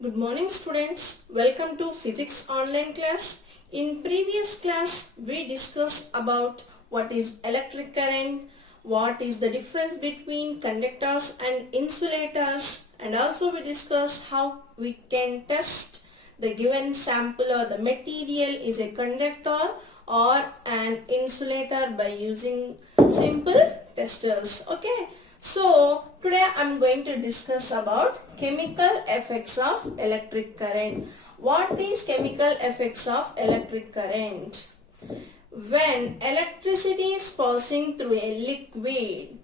Good morning students. Welcome to physics online class. In previous class we discussed about what is electric current, what is the difference between conductors and insulators, and also we discussed how we can test the given sample or the material is a conductor or an insulator by using simple testers. Okay. So today I am going to discuss about chemical effects of electric current. What is chemical effects of electric current? When electricity is passing through a liquid,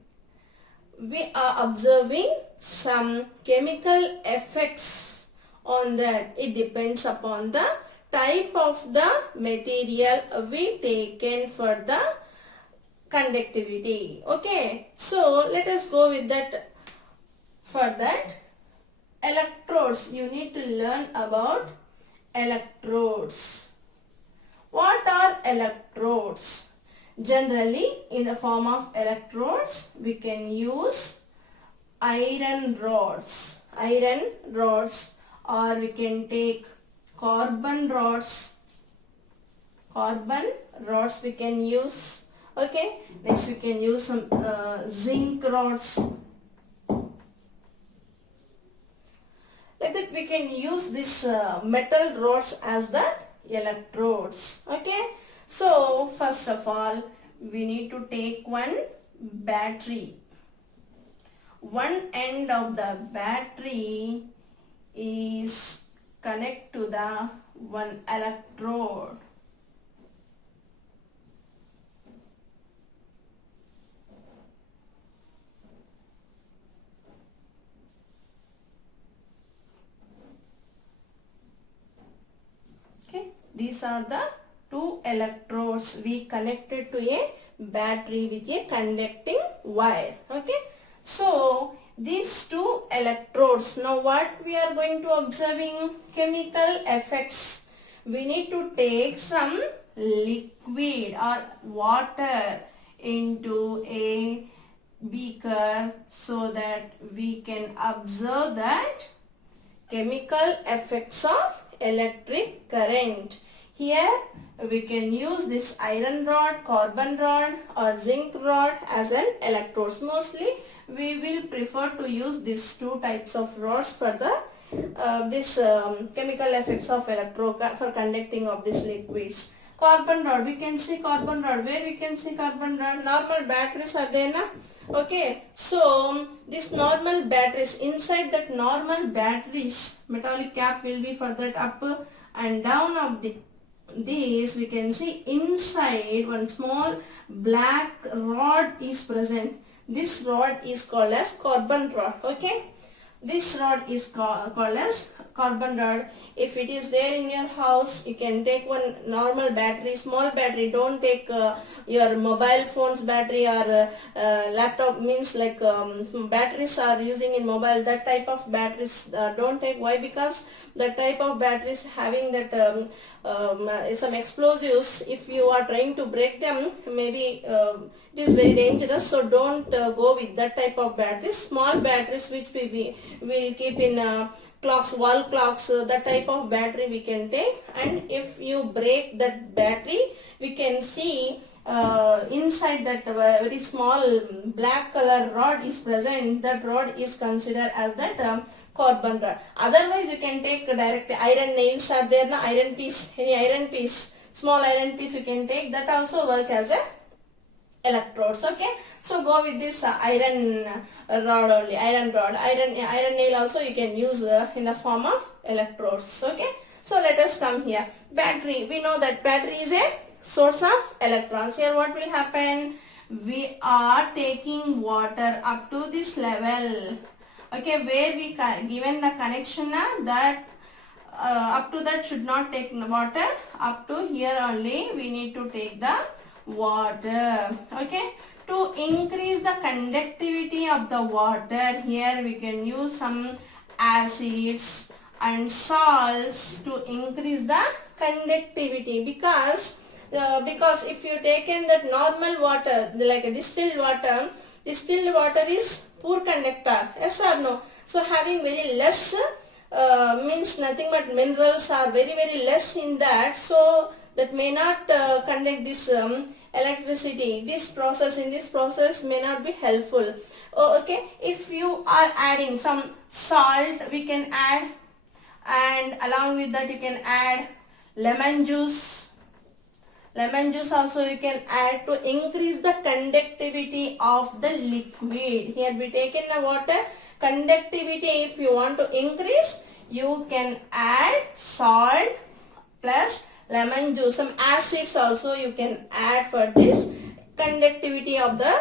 we are observing some chemical effects on that. It depends upon the type of the material we taken for the conductivity. Okay, so let us go with that. For that, electrodes, you need to learn about electrodes. What are electrodes? Generally, in the form of electrodes, we can use iron rods, or we can take carbon rods we can use. Okay, next we can use some zinc rods. Like that we can use this metal rods as the electrodes. Okay, so first of all we need to take one battery. One end of the battery is connect to the one electrode. These are the two electrodes we connected to a battery with a conducting wire. Okay. So these two electrodes, now what we are going to observing chemical effects. We need to take some liquid or water into a beaker so that we can observe that chemical effects of electric current. Here we can use this iron rod, carbon rod or zinc rod as an electrodes. Mostly we will prefer to use these two types of rods for the chemical effects of electrode for conducting of these liquids. Carbon rod, we can see carbon rod. Where we can see carbon rod? Normal batteries are there na? Okay, so this normal batteries, inside that normal batteries, metallic cap will be for that up and down of this we can see inside one small black rod is present. This rod is called as carbon rod. Okay, this rod is called as carbon rod. If it is there in your house, you can take one normal battery, small battery. Don't take your mobile phone's battery or laptop, means like some batteries are using in mobile, that type of batteries don't take. Why? Because that type of batteries having that some explosives. If you are trying to break them, maybe it is very dangerous. So don't go with that type of batteries. Small batteries which we will keep in clocks, wall clocks, that type of battery we can take. And if you break that battery, we can see inside that very small black color rod is present. That rod is considered as that carbon rod. Otherwise you can take direct iron nails are there na, iron piece, any iron piece, small iron piece you can take, that also work as a electrodes. Okay, so go with this iron rod only, iron rod, iron nail also you can use in the form of electrodes. Okay, so let us come here. Battery, we know that battery is a source of electrons. Here what will happen? We are taking water up to this level. Okay, where we given the connection that up to that should not take water, up to here only we need to take the water. Okay, to increase the conductivity of the water, here we can use some acids and salts to increase the conductivity, because if you taken that normal water like a distilled water is poor conductor, yes or no? So having very less means means nothing but minerals are very less in that, so that may not conduct this electricity. In this process may not be helpful. Okay, if you are adding some salt, we can add, and along with that you can add lemon juice. Lemon juice also you can add to increase the conductivity of the liquid. Here we taken the water conductivity. If you want to increase, you can add salt plus lemon juice. Some acids also you can add for this. Conductivity of the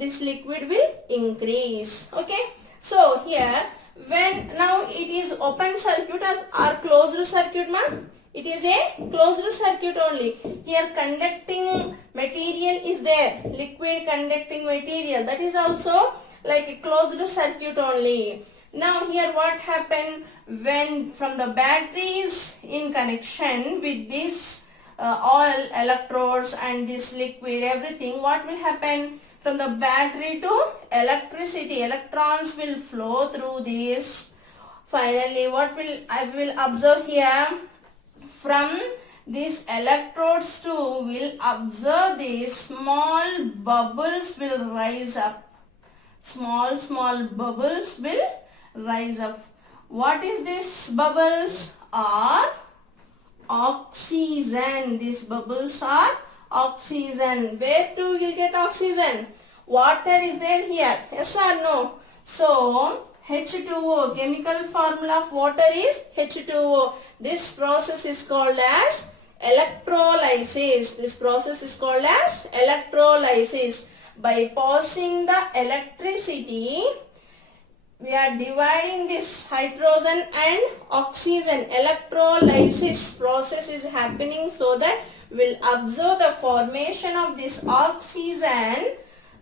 this liquid will increase. Okay. So here, when now it is open circuit or closed circuit, ma'am? It is a closed circuit only. Here conducting material is there. Liquid conducting material. That is also like a closed circuit only. Now here what happened when from the batteries in connection with this all electrodes and this liquid, everything, what will happen? From the battery to electricity, electrons will flow through this. Finally, what will I will observe here? From these electrodes too will observe these small bubbles will rise up. Small bubbles will rise up. What is this bubbles? Are oxygen. These bubbles are oxygen. Where to you get oxygen? Water is there here. Yes or no? So H2O, chemical formula of water is H2O. This process is called as electrolysis. This process is called as electrolysis. By passing the electricity, we are dividing this hydrogen and oxygen. Electrolysis process is happening so that we'll observe the formation of this oxygen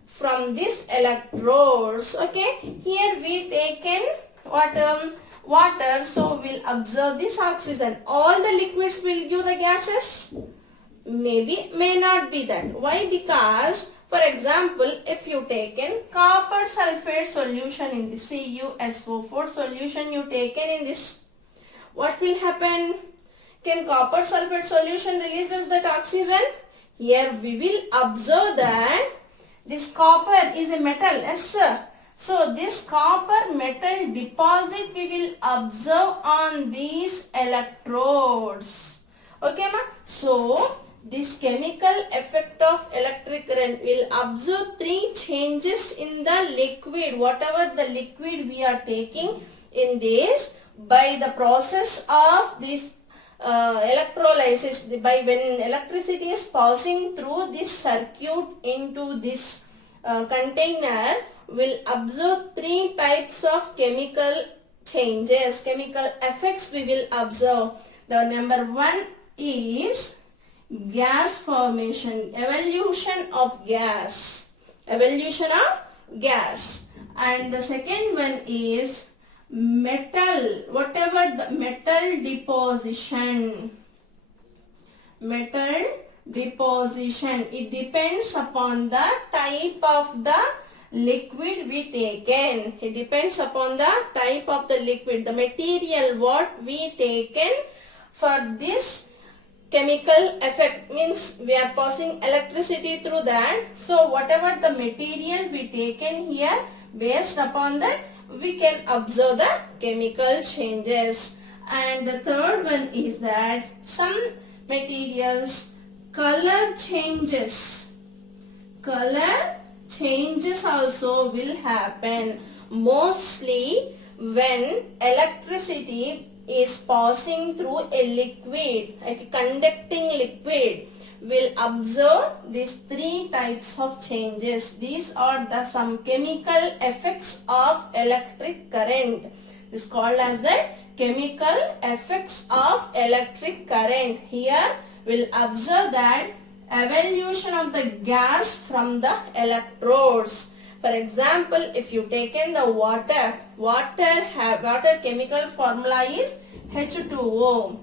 from these electrodes. Okay, here we taken water, so we'll observe this oxygen. All the liquids will give the gases? Maybe, may not be that. Why? Because for example, if you taken copper sulfate solution in the CuSO4 solution you taken in this, what will happen? Can copper sulfate solution releases that oxygen? Here we will observe that this copper is a metal. Yes, sir. So this copper metal deposit we will observe on these electrodes. Okay, ma? So this chemical effect of electric current will observe three changes in the liquid. Whatever the liquid we are taking in this, by the process of this electrolysis, by when electricity is passing through this circuit into this container, will observe three types of chemical changes, chemical effects we will observe. The number one is gas formation, evolution of gas, and the second one is metal, whatever the metal deposition, it depends upon the type of the liquid we taken. It depends upon the type of the liquid, the material what we taken for this chemical effect, means we are passing electricity through that. So whatever the material we taken here, based upon that we can observe the chemical changes. And the third one is that some materials color changes also will happen, mostly when electricity is passing through a liquid, like a conducting liquid. Will observe these three types of changes. These are the some chemical effects of electric current. This is called as the chemical effects of electric current. Here we'll observe that evolution of the gas from the electrodes. For example, if you taken the water chemical formula is H2O.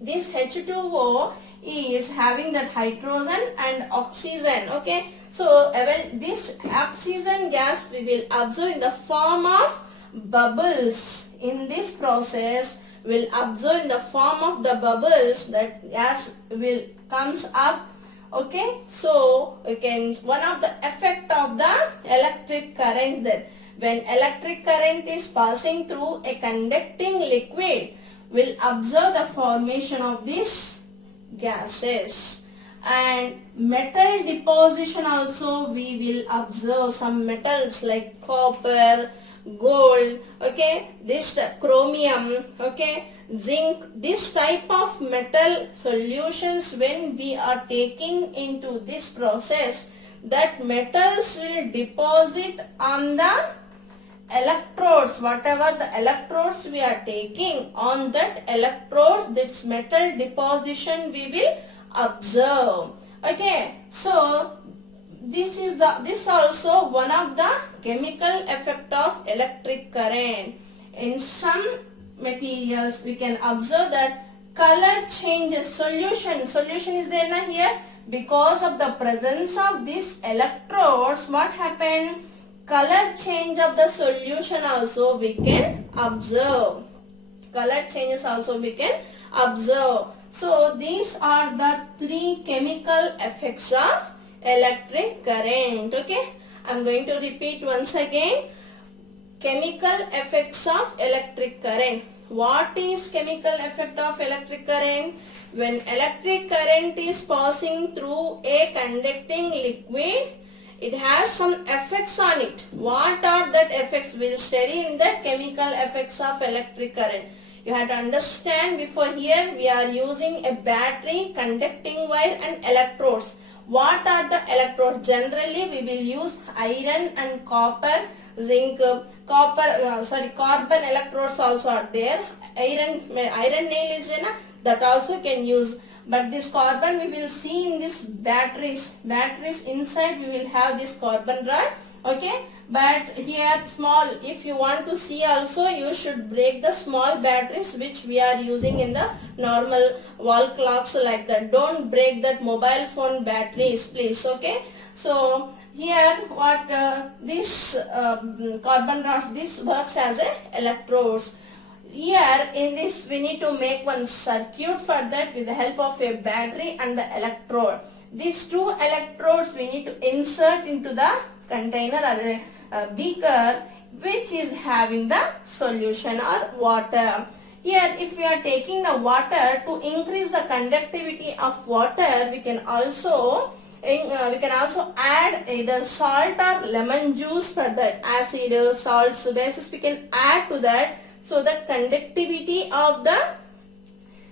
This H2O is having that hydrogen and oxygen. Okay, so this oxygen gas we will observe in the form of bubbles in this process will absorb in the form of the bubbles, that gas will comes up. Okay, so we can, one of the effect of the electric current, that when electric current is passing through a conducting liquid, will observe the formation of these gases. And metal deposition also we will observe. Some metals like copper, gold, okay, this chromium, okay, zinc, this type of metal solutions, when we are taking into this process, that metals will deposit on the electrodes. Whatever the electrodes we are taking, on that electrodes this metal deposition we will observe. Okay, so this also one of the chemical effect of electric current. In some materials we can observe that color changes. Solution is there na here. Because of the presence of these electrodes, what happened? Color change of the solution also we can observe. Color changes also we can observe. So these are the three chemical effects of electric current. Okay, I'm going to repeat once again. Chemical effects of electric current. What is chemical effect of electric current? When electric current is passing through a conducting liquid, it has some effects on it. What are that effects? We'll study in the chemical effects of electric current. You have to understand, before here we are using a battery, conducting wire and electrodes. What are the electrodes? Generally we will use iron and copper, zinc, carbon electrodes also are there. Iron nail is there, that also can use. But this carbon we will see in this batteries. Batteries inside we will have this carbon rod. Okay, but here small, if you want to see also, you should break the small batteries which we are using in the normal wall clocks like that. Don't break that mobile phone batteries, please. Okay, so here what this carbon rods, this works as a electrodes. Here in this we need to make one circuit for that with the help of a battery and the electrode. These two electrodes we need to insert into the container or a beaker which is having the solution or water. Here if we are taking the water, to increase the conductivity of water, we can also add either salt or lemon juice for that. Acid, salts, bases we can add to that, so that conductivity of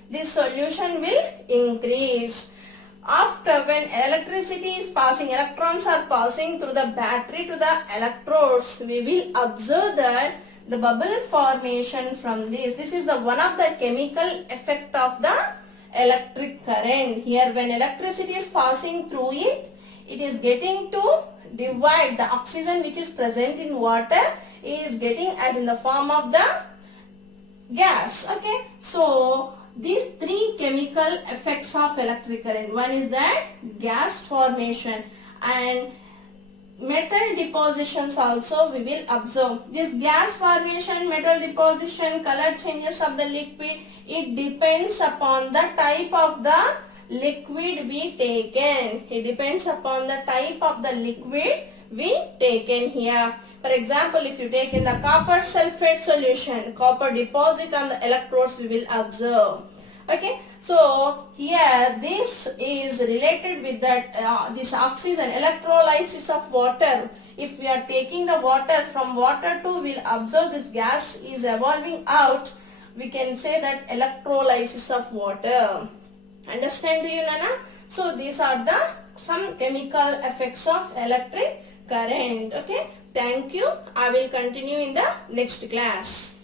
this solution will increase. After, when electricity is passing, electrons are passing through the battery to the electrodes, we will observe that the bubble formation from this. This is the one of the chemical effect of the electric current. Here when electricity is passing through it, it is getting to divide. The oxygen which is present in water is getting as in the form of the gas. Okay, so these three chemical effects of electric current. One is that gas formation, and metal depositions also we will observe. This gas formation, metal deposition, color changes of the liquid, it depends upon the type of the liquid we taken. It depends upon the type of the liquid we taken here. For example, if you take in the copper sulfate solution, copper deposit on the electrodes we will observe. Okay, so here this is related with that this oxygen, electrolysis of water. If we are taking the water, from water to, we'll observe this gas is evolving out. We can say that electrolysis of water. Understand, do you, Nana? So these are the some chemical effects of electric current. Okay, thank you. I will continue in the next class.